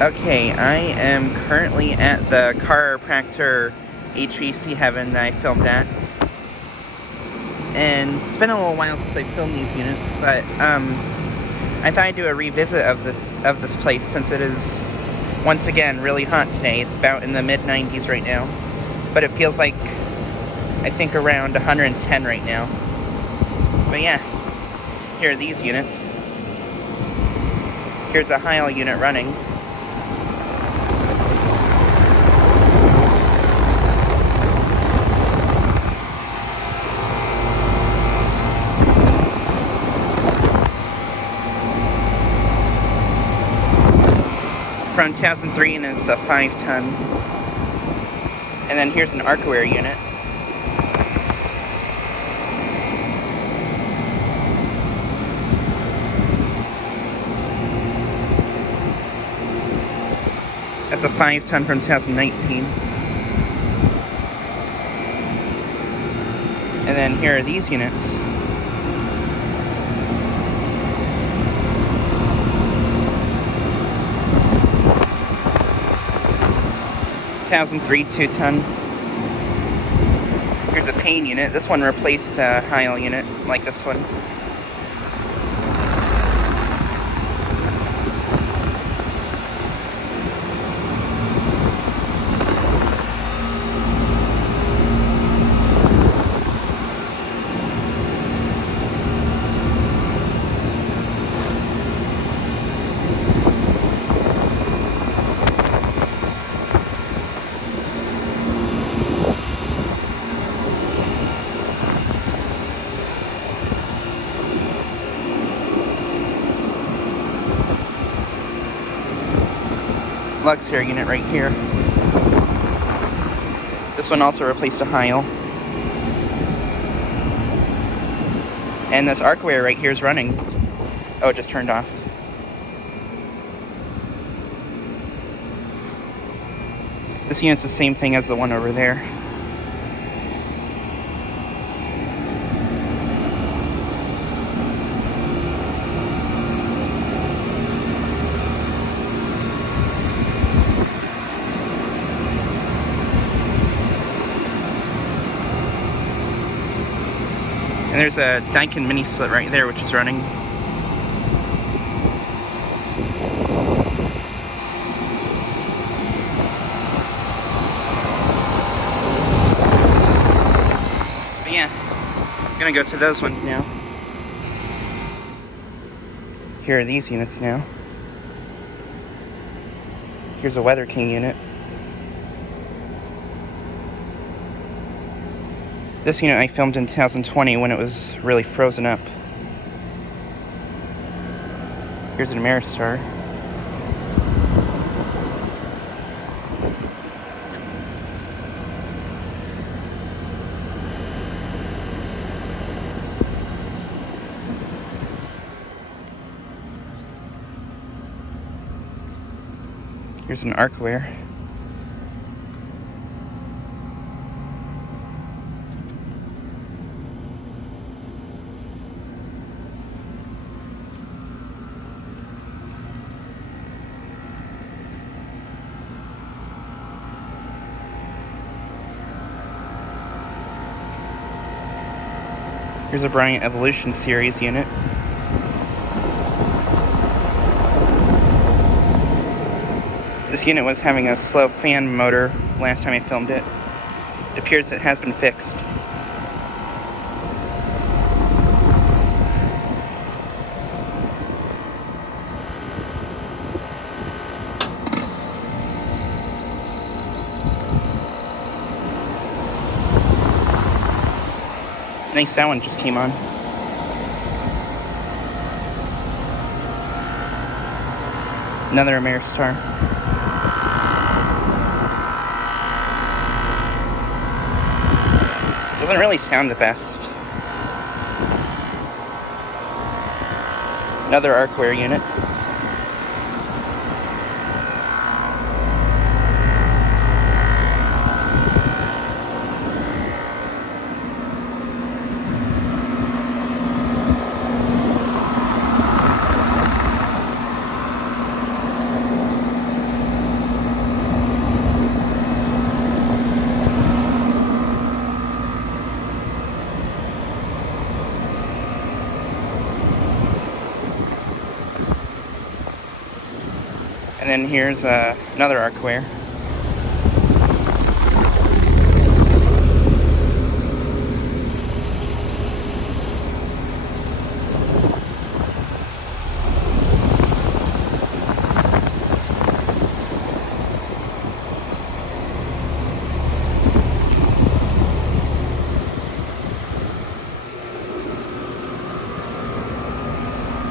Okay, I am currently at the Chiropractor HVC Heaven that I filmed at. And it's been a little while since I filmed these units, but I thought I'd do a revisit of this place since it is once again really hot today. It's about in the mid-90s right now, but it feels like I think around 110 right now. But yeah, here are these units. Here's a Heil unit running. From 2003, and it's a 5-ton. And then here's an Arcoaire unit. That's a 5-ton from 2019. And then here are these units. (2003) 2-ton. Here's a pain unit. This one replaced a Heil unit, like this one. Arcoaire unit right here. This one also replaced a Heil. And this Arcoaire right here is running. Oh, it just turned off. This unit's the same thing as the one over there. And there's a Daikin mini split right there, which is running. But yeah, I'm gonna go to those ones now. Here are these units now. Here's a Weather King unit. This unit I filmed in 2020 when it was really frozen up. Here's an Ameristar. Here's an Arcoaire. Here's a Bryant Evolution Series unit. This unit was having a slow fan motor last time I filmed it. It appears it has been fixed. Nice, that one just came on. Another Ameristar. Doesn't really sound the best. Another Arcoaire unit. And then here's another Arcoaire.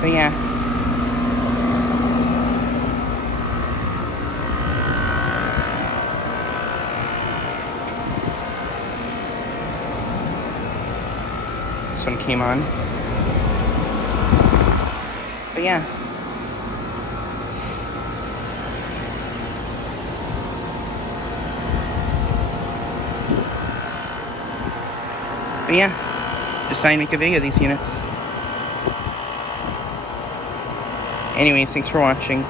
But yeah. This one came on. But yeah. But yeah. Decided to make a video of these units. Anyways, thanks for watching.